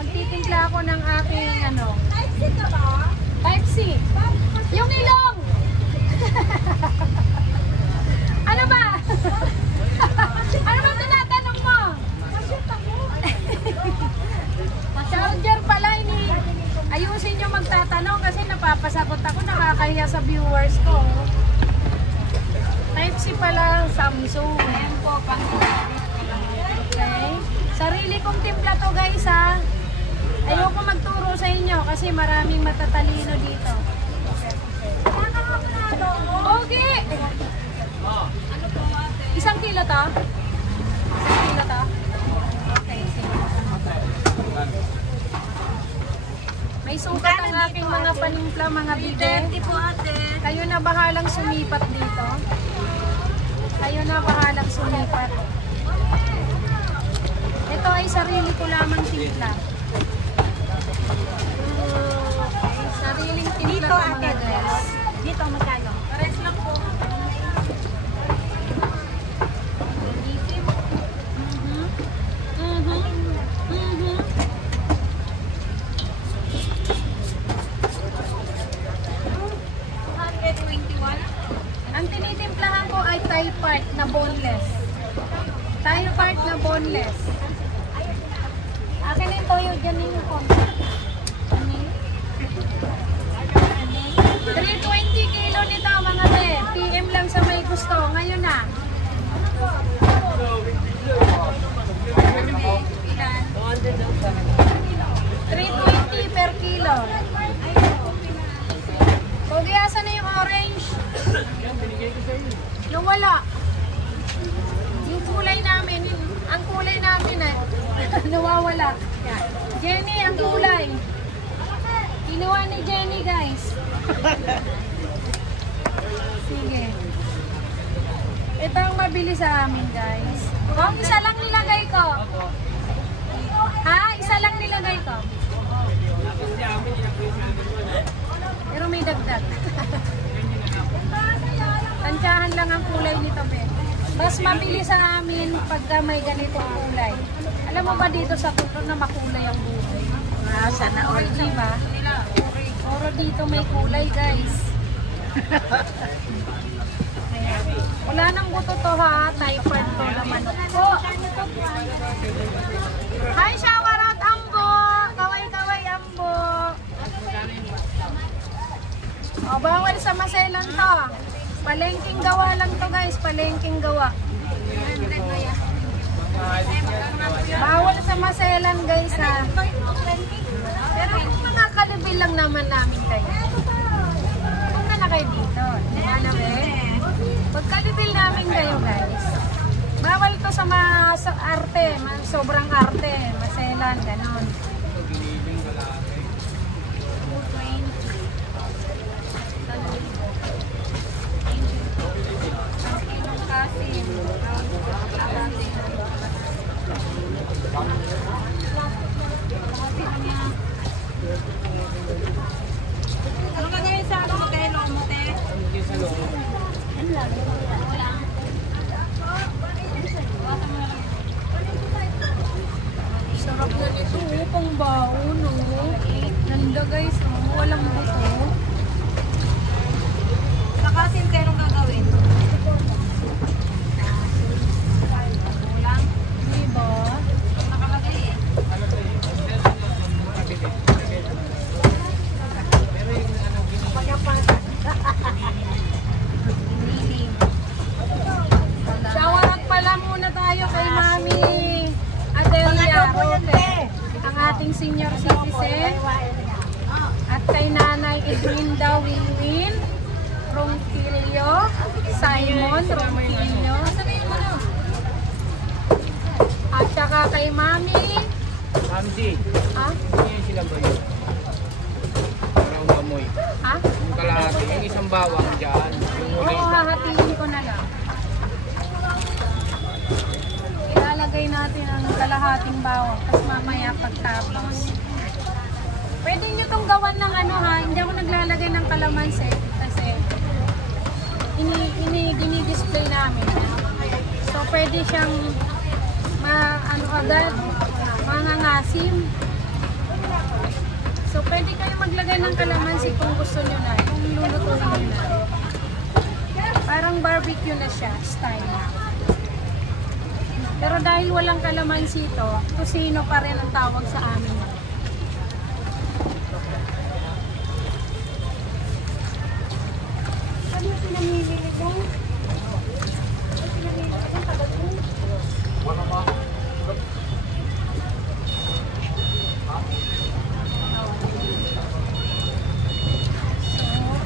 Magtitimpla ako ng aking ano. Type C ka ba? Type C. Yung ilong! Ano ba? Ano ba tinatanong mo? Charger pala, ayusin nyo magtatanong kasi napapasagot ako, nakakahiya sa viewers ko. Type C pala, Samsung. Ayan po, okay. Sarili kong timpla to guys ha. Ayoko magturo sa inyo kasi maraming matatalino dito. Okay. Isang kilo to? Isang kilo to? Okay, sige. May sukat ang aking mga panimpla, mga bide. Kayo na bahalang sumipat dito. Kayo na bahalang sumipat. Ito ay sarili ko lamang timpla. Sariling timpla ko mga guys. Dito magkano? Pares lang po. Ang tinitimplahan ko ay thigh part na boneless. Thigh part na boneless. Akin yung toyo dyan yung konti. 320 kilo nito mga te. PM lang sa may gusto. Ngayon na. 320 per kilo. Pogi, asan na yung orange? Yung wala. Yung kulay namin, ang kulay natin ay nawawala. Jenny, ang kulay. Kinuha ni Jenny guys. Sige. Ito ang mabili sa amin guys. Oh, isa lang nilagay ko. Ha? Isa lang nilagay ko. Pero may dagdag. Tansyahan lang ang kulay nito, be. Mas mabili sa amin pagka may ganitong kulay. Alam mo ba dito sa kulay na makulay ang buhay? Sana all, diba? Oro dito may kulay, guys. Wala nang buto to ha. Typhoid to naman. Oh. Hi, shower out, Ambo! Kaway-kaway, Ambo! O, bawal sa maselan to. Palengking gawa lang to guys, palengking gawa. Bawal sa maselan guys ha. Pero kung makakalibil lang naman namin kayo. Kung na kayo dito, diba namin? Pagkalibil namin kayo guys. Bawal to sa arte, sobrang arte, maselan, ganon. Ano ka ngayon sa ano magkano mo, te? Sarap na nito, pang baon, no? Nanda guys, walang buto. Nakasin kayo nung gagawin? Ulang? Diba? Nakalagay eh. Showerat pala muna tayo kay Mami Adelia Roque, ang ating senior citizen. At kay Nanay Edwinda Winwin Ronquillo, Simon Ronquillo. At saka kay Mami Ma'am-G, ha? yan sila ba yun? Parang mamoy. Ha? Yung kalahati, yung isang bawang dyan. Yung Oo, huli. hahatiin ko na lang. Ilalagay natin ang kalahating bawang, tapos mamaya pagtapos. Pwede nyo itong gawan ng ano ha, hindi ako naglalagay ng kalamansi kasi dinidisplay namin. So pwede siyang ano agad, mangangasim. Pwede kayo maglagay ng kalamansi kung gusto nyo na. Kung lulutuin nyo na. Parang barbecue na siya, style. Pero dahil walang kalamansi ito, kusino pa rin ang tawag sa amin. Ano yung pinamimili mo?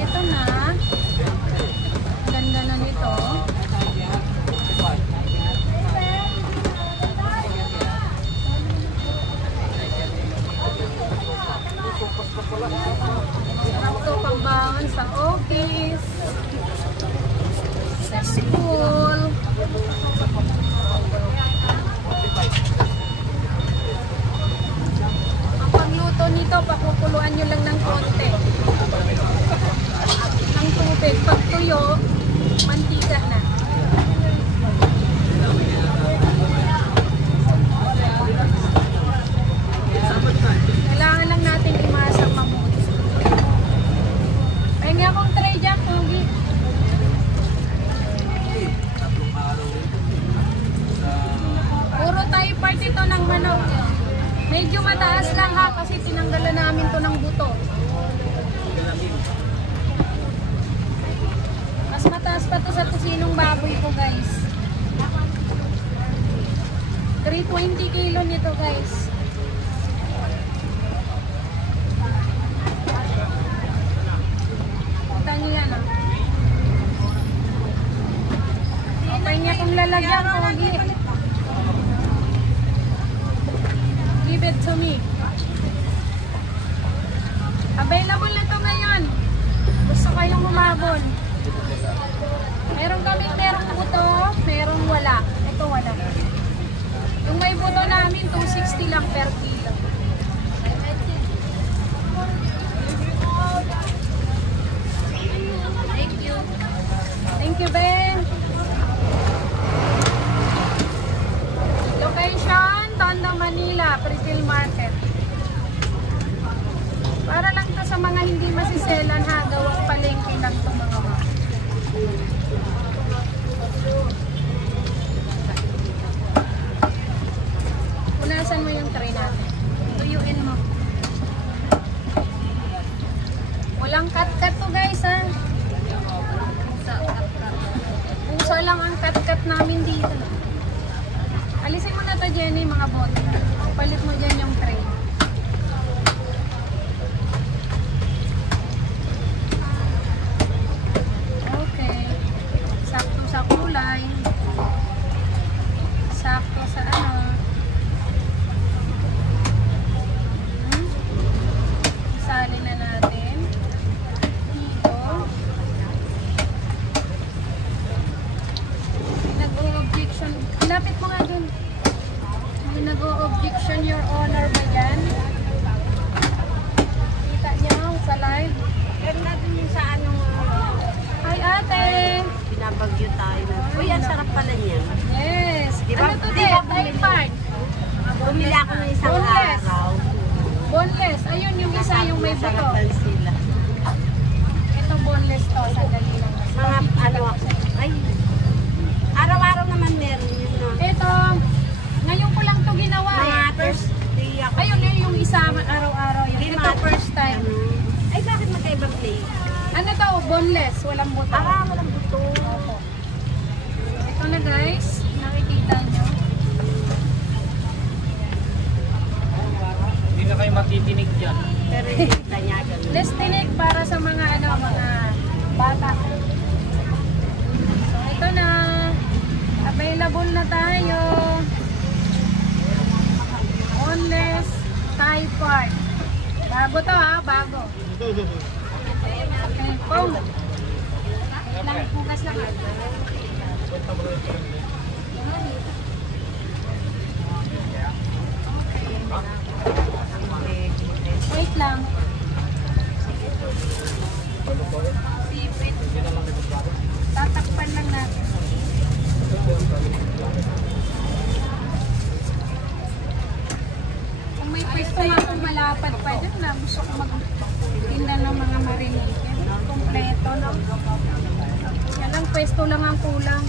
Ito na. Ganda na nito. Sarap to pangbaon sa office, sa school. Ang pangluto nito, pakukuluan nyo lang ng konti. Ng tubig. Pag tuyo, mantika na. Kailangan lang natin imasang mamuti. Pahingi akong tray dyan, Pogi. Puro tayo part ito ng manok. Medyo mataas lang ha kasi tinanggalan namin to ng buto. Mas mataas pa to sa tusinong baboy ko, guys. 320 kilo nito, guys. Kita nyo yan, ah. Kapay niya kung lalagyan, Pogi. Give it to me. Available na to ngayon. Gusto kayong humabol. Merong buto, merong wala. Ito wala. Yung may buto namin, 260 lang per kilo. Thank you. Thank you, Ben. Location, Tondo, Manila, Pretil Market. Para lang to sa mga hindi masiselan ha, gawang palengke lang to mga mga. Punasan mo yung tray natin. Tuyuin mo. Walang cut-cut to guys ha. Puso lang ang cut-cut namin dito. Alisin mo na to Jenny mga bote. Palit mo dyan yung tray. Okay. Sakto sa kulay. Sakto sa ano. Isali na natin. Dito. Nag-o-objection. Lapit mo nga dun. May nag-o-objection your honor ba yan? Kita niyo sa live? Pero natin yung sa anong Hi ate! binabagyo tayo. Uy, ang sarap pala niyan. Yes! Diba? Ano to Diba, Thai part? Bumili ako ng isang Boneless. araw. Boneless. Ayun yung isa yung may buto. Sarapan sila. Ito boneless to. Sandali lang. Mga ano, ay, araw-araw naman meron yun. No? Ito, ngayon ko lang to ginawa Mga eh. First, Thursday ako. ayun yun yung isa araw-araw yun. Hindi, Ito mga- first time. Ay, bakit magkaibang plate? Ano to? Boneless. Walang buto. Walang buto. Opo. Ito na guys. Nakikita nyo. Hindi na kayo matitinig dyan. Pero hindi kita niya ganun. Less tinik para sa mga ano, mga bata. So ito na. Available na tayo. Boneless Thai part. Bago to ha, bago. Okay, Pong. Wait lang, bukas lang. Wait lang. Tatakpan lang natin. Kung may may pwesto nga kung malapad pa dyan na gusto ko magtinda ng mga marinate. Kompleto, no? Yan lang, pwesto lang ang kulang.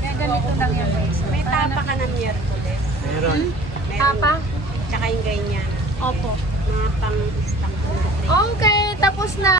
Kaya ganito lang yan, guys. May tapa ka ng Miyerkules. Meron. Tapa? Tsaka yung ganyan. Opo. Mga pang-stock. Okay, tapos na.